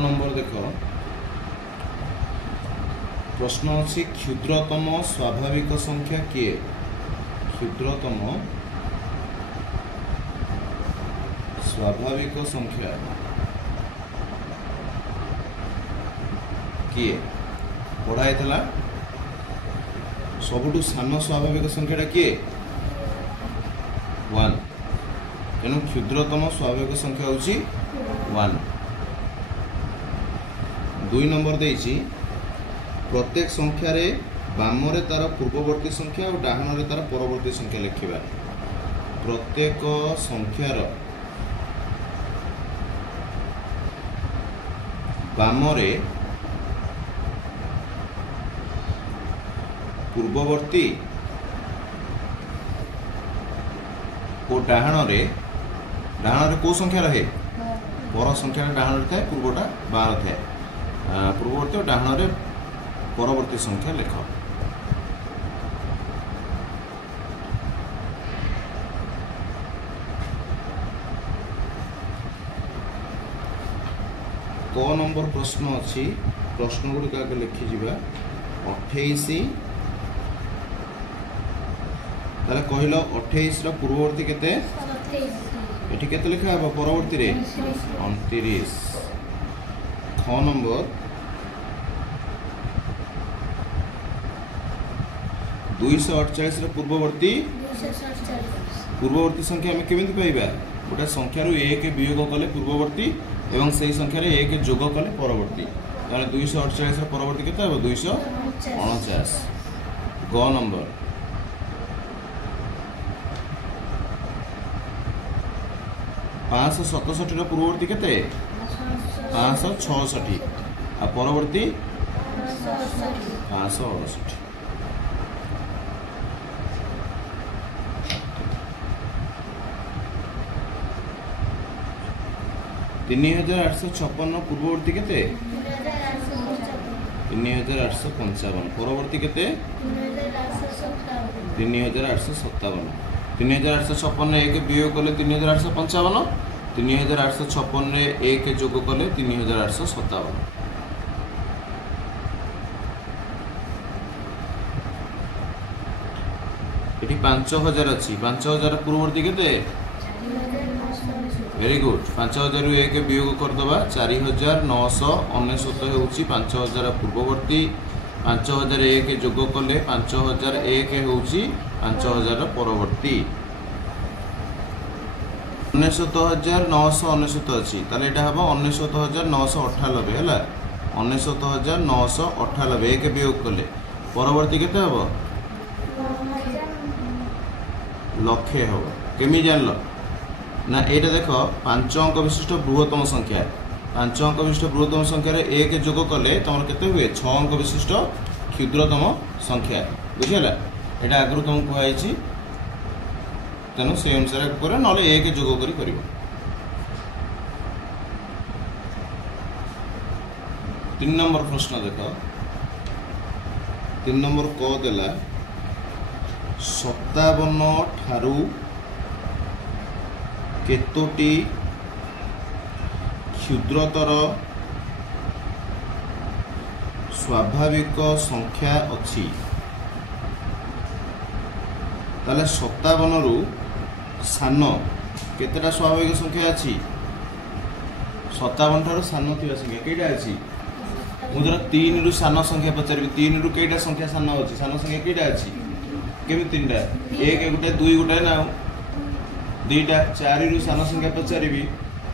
number देख प्रश्न अच्छी क्षुद्रतम स्वाभाविक संख्या किए क्षुद्रतम स्वाभाविक संख्या किए पढ़ाई सबुठू सान स्वाभाविक संख्याटा किए 1 तेणु क्षुद्रतम स्वाभाविक संख्या होची 1 2 नंबर देइछि प्रत्येक संख्यार बामरे तार पूर्ववर्ती संख्या और डाहाणरे तार परवर्ती संख्या लिखिबा प्रत्येक संख्यार बामरे पूर्ववर्ती और डाहाणरे को संख्या रहे पर संख्या डाहाणरे थाए पूर्वटा बाहर थाए पूर्ववर्ती और डाहाणरे परवर्ती संख्या लेख क नंबर प्रश्न अच्छी प्रश्न गुड़िक आगे लिखि जा 28 ताले कहल 28 रा पूर्ववर्ती केते एठी केते लिखा है परवर्ती रे 29 ख नंबर 248 रा पूर्ववर्ती संख्या हमें केमिति पाइबा गोटे संख्या रु 1 वियोग कले पूर्ववर्ती एवं सही संख्या रे 1 जोग कले परवर्ती ताले 248 रा परवर्ती केते हो 249 ग नंबर 567 रा पूर्ववर्ती केते 566 आ परवर्ती 568 3856 पूर्ववर्ती केते 3855 परवर्ती केते 3857 3856 रे 1 वियोग कले 3855 3856 रे 1 जोग कले 3857 एठी 5000 अछि 5000 पूर्ववर्ती केते वेरी गुड 5000 रु 1 वियोग करदबा 4999 होउची 5000 पूर्ववर्ती 5000 1 जोग कले 5001 होउची 5000 परवर्ती 69999 अछि ताले एटा हबो 69998 हैला 69998 1 वियोग कले परवर्ती केते हबो लक्षे हबो केमि जानलो ना एटा देख 5 अंक विशिष्ट बृहत्तम संख्या 5 अंक विशिष्ट बृहत्तम संख्या रे 1 जोग कले तमर केते हुए 6 अंक विशिष्ट क्षुद्रतम संख्या बुझिला एटा आगरु तुम कहै छी तेनु से अनुसार करे नले 1 जोग करी करिवो 3 नंबर प्रश्न देख 3 नंबर क देला 57 ठारू केतोटी क्षुद्रतर स्वाभाविक संख्या अच्छी ताले 57 रु सान केतेटा स्वाभाविक संख्या अच्छी 57 ठारू सान थिबा संख्या केटा अच्छी मुद्रा 3 रु सान संख्या पचारबी 3 रु केटा संख्या सान अच्छी सान संख्या केटा अच्छी केमि तीनटा 1 गुटे 2 गुटे ना 2टा 4 रु सान संख्या पचारि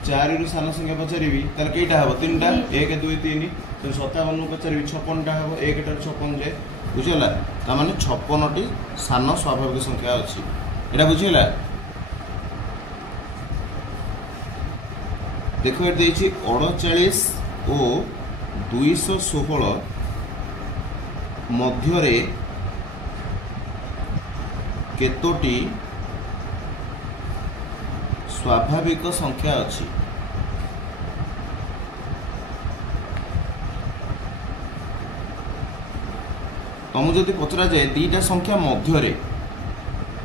4 रु सान संख्या पचारि तार केटा हबो 3टा 1 2 3 तो 57 नु पचारि 56 टा हबो 1 टा 56 जे बुझिला ता माने 56 टी सान स्वाभाविक संख्या अछि एटा बुझिला देखो एट देछि 39 ओ 216 मध्य रे केतोटी स्वाभाविक संख्या अच्छी तुम जदि पचरा जाए दीटा संख्या मध्य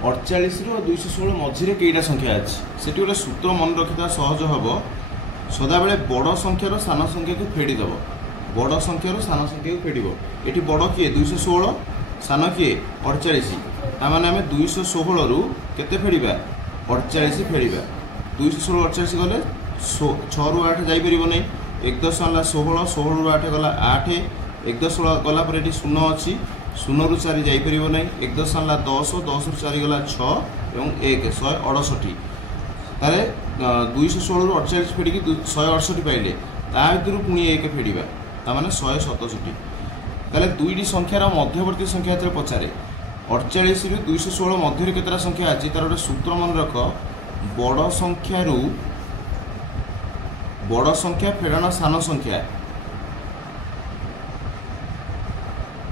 48 रु 216 मझे कईटा संख्या अच्छी से गोटे सूत्र मन रखा सहज हम सदाबले बड़ संख्यार सान संख्या को फेड़ीदेव बड़ संख्यार सान संख्या को फेड़ ये बड़ किए 216 सान किए 48 ताने आम 216 रु केते फेड़ा 48 फेड़ा 216 48 गले 6 रु 8 जापर नहीं 1 10 है 16 16 रु 8 गला 8 1 10 गलापर ये शून्य अच्छी 0 रु 4 जापर नहीं 1 10 है 10 10 रु 4 गला 6 और 1 168 तारे 216 रु 48 फेड़ी 168 पाइले ता भर पुणी 1 फेड़ा ताने 167 ताले दुईटी संख्यार मध्यवर्ती संख्या जो पचारे 48 रु 216 मध्य केतटा संख्या अच्छी तार गोटे सूत्र मन रख बड़ संख्या फेड़ाण सान संख्या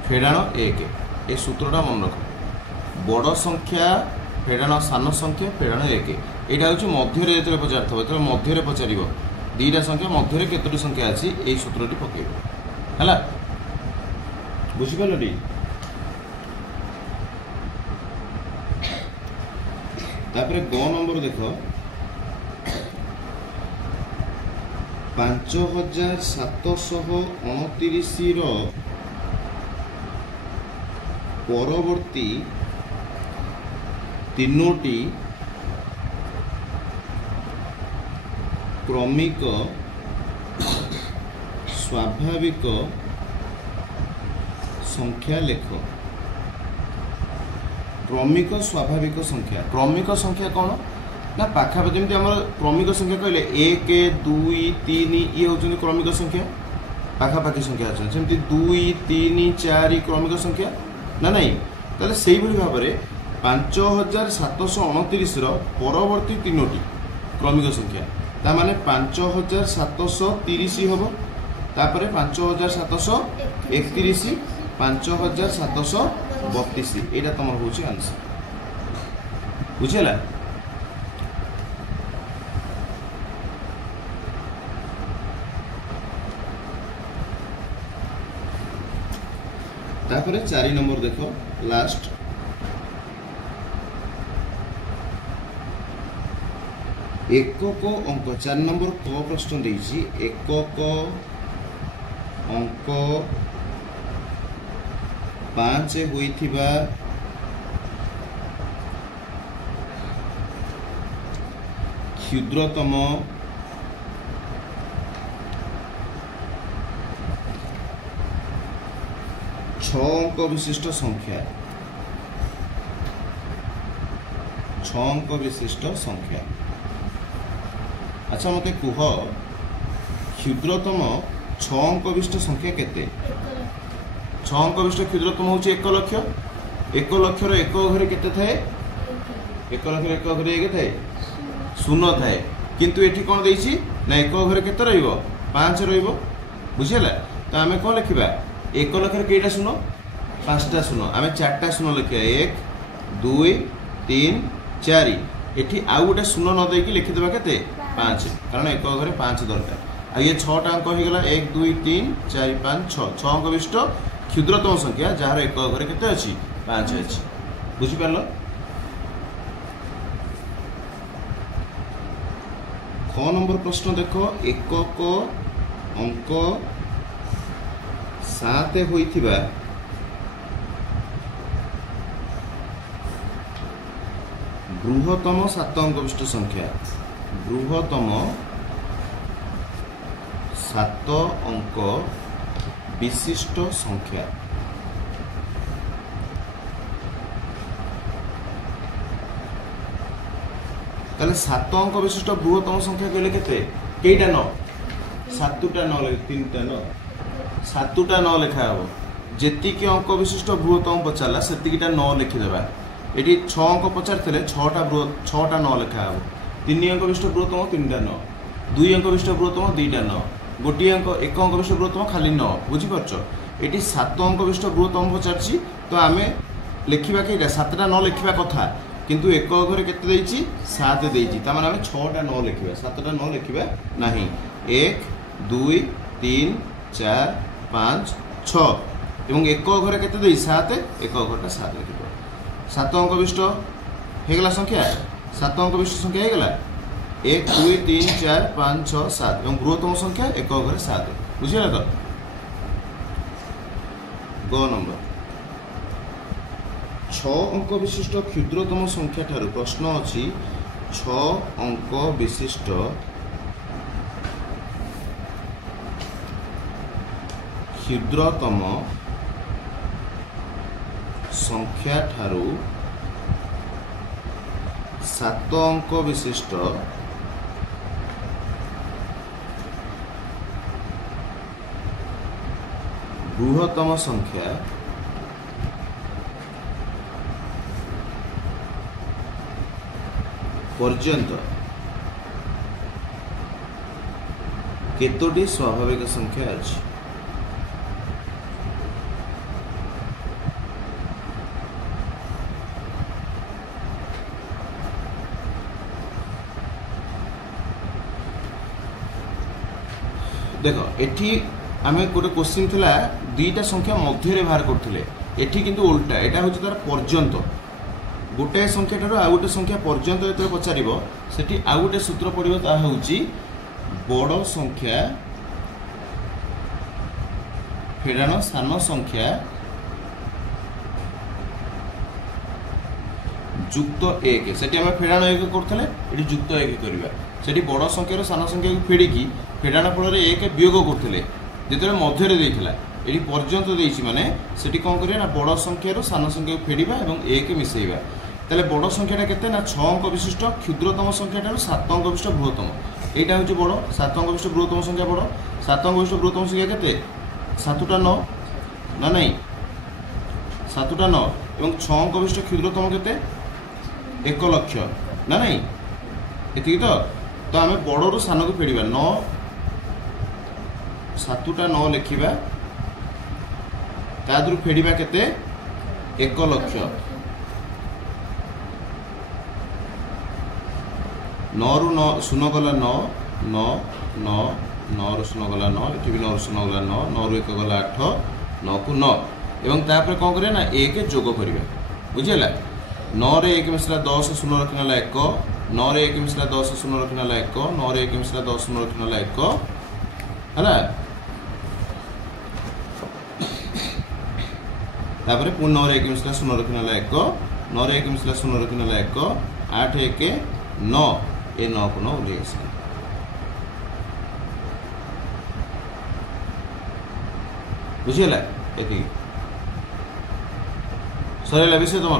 फेड़ाण 1 ये सूत्रटा मन रख बड़ संख्या फेड़ाण सान संख्या फेड़ाण 1 यहाँ हूँ मध्य जो पचार थो मध्य पचार दीटा संख्या मध्य केतोटी संख्या अच्छी यही सूत्रटी पकड़ है बुझिपारे तापर ग नंबर देख 5729 परवर्ती तीनोटी क्रमिक स्वाभाविक संख्या लेख क्रमिक स्वाभाविक संख्या कौन ना पाखापाखि जमी आम क्रमिक संख्या कहले 1 2 3 ये हूँ क्रमिक संख्या पाखापाखि संख्या अच्छा जमी 2 3 4 क्रमिक संख्या ना नहीं ताले से भाव में 5729 परवर्ती तीनोटी क्रमिक संख्या ताने 5730 हम तापर 5731 5732 यहाँ तुम हूँ आंसर बुझेगा तापर 4 नंबर देख लास्ट एकक अंक 4 नंबर क प्रश्न देछि एकक अंक 5 होइथिबा क्षुद्रतम अंक विशिष्ट संख्या 6 अंक विशिष्ट संख्या अच्छा मत कह क्षुद्रतम 6 अंक विशिष्ट संख्या केते 6 अंक विशिष्ट क्षुद्रतम हूँ 1 लक्ष 1 लक्षर एक घरे केते थाए 1 लक्षर एक घरे एक थाए शून्य थाए किंतु एठी कौन देइछि ना 1 घरे केते रहइबो 5 रहइबो बुझिला तो आमे कौन लिखिबा 1 लक्षर केटा शून्य 5टा शून्य आमे 4टा शून्य लिखिया 1 2 3 4 एठी आउ गोटे शून्य न देकी लिखिदेबा केते 5 कारण 1 घरे 5 दरकार आ ये 6टा अंक हो गला 1 2 3 4 5 6 अंक विशिष्ट क्षुद्रतम संख्या जार 1 घरे केते अछि 5 अछि बुझि परलो ख नंबर प्रश्न देखो एकक अंक 7 होइथिबा बृहत्तम 7 अंक विशिष्ट संख्या बृहत्तम 7 अंक विशिष्ट संख्या ताले 7 अंक विशिष्ट बृहत्तम संख्या कहले केते केइटा न 7टा न 3टा न 7टा न लिखा हो जेतिकी अंक विशिष्ट बृहत्तम पचारला सेतिकीटा न लिखिदेबा एटी 6 अंक पचारथिले 6टा न लिखा हो 3 अंक विशिष्ट बृहत्तम 3टा न 2 अंक विशिष्ट बृहत्तम 2टा न गोटी अंक 1 अंक विशिष्ट बृहत्तम खाली न बुझी परछो एटी 7 अंक विशिष्ट बृहत्तम पचारछि तो आमे लिखिबा केइटा 7टा न लिखिबा कथा किंतु 1 घरे केते देइछि 7 देइछि त माने आमे 6टा न लिखिबा 7टा न लिखिबा नाही 1 2 3 4 5 6 एवं 1 घरे केते देइ 7 1 घरटा 7 लिखिबो 7 अंक विशिष्ट हेगला संख्या 7 अंक विशिष्ट संख्या हेगला 1 2 3 4 5 6 7 এবং বৃহত্তম সংখ্যা 1 ঘরে 7 বুঝিলা তো গ নম্বর 6 অঙ্ক বিশিষ্ট ক্ষুদ্রতম সংখ্যা ঠারু প্রশ্ন ଅଛି 6 অঙ্ক বিশিষ্ট ক্ষুদ্রতম সংখ্যা ঠারু 7 অঙ্ক বিশিষ্ট বৃহত্তম সংখ্যা পর্যন্ত কেতোটি স্বাভাবিক সংখ্যা আছে देख एठी आमे गोटे क्वेश्चन थिला दुईटा संख्या मध्य बाहर करथिले एठी किंतु उल्टा एटा होची तार पर्यंत गोटे संख्या ठारो आ गोटे संख्या पर्यंत जेते पचारिबो सेठी आ गोटे सूत्र पडिबो ता होची बड़ संख्या फेडाण सान संख्या जुक्त 1 सेठी आमे फेडाण 1 करथले एठी जुक्त 1 करबा सेठी बड़ संख्या रो सान संख्या को फेडिकी फेडाण फल एक वियोग करते जो मध्य ये पर्यंत देती माने सेठी कौन करिया ना बड़ संख्यार सान संख्या को फेड़ा और एक मिसेबा तेल बड़ संख्याटा केते ना 6 अंक विशिष्ट क्षुद्रतम संख्याटा 7 अंक विशिष्ट बृहत्तम यहाँ हूँ बड़ 7 अंक विशिष्ट बृहत्तम संख्या बड़ 7 अंक विशिष्ट बृहत्तम संख्या केते 7टा 9 ना नहीं 7टा 9 और 6 अंक विशिष्ट क्षुद्रतम केते 1 लाख ना नहीं ये तो आम बड़ रू सान को फेड़ा 9 7टा 9 लिखा तादू फेड़ा केते 1 लाख 9 रु 9 शून्य गला 9 9 9 9 रु शून्य गला 9 ये भी 9 रु शून्य गला 9 9 रु 1 गला 8 9 को 9 एवं तापर कौन करें ना 1 जोग करें बुझेगा 9 रे 1 मिसला 10 शून्य रखना 1 9 रे 1 मिसला 10 शून्य रखना 1 9 रे 1 मिसला 10 शून्य रखना 1 है तापर पुणी 9 रे 1 मिसला शून्य रखना 1 9 रे 1 मिसला शून्य रखना 1 8 1 9 ये 9 को 9 उल्ले बुझीगला ये सरला विषय तुम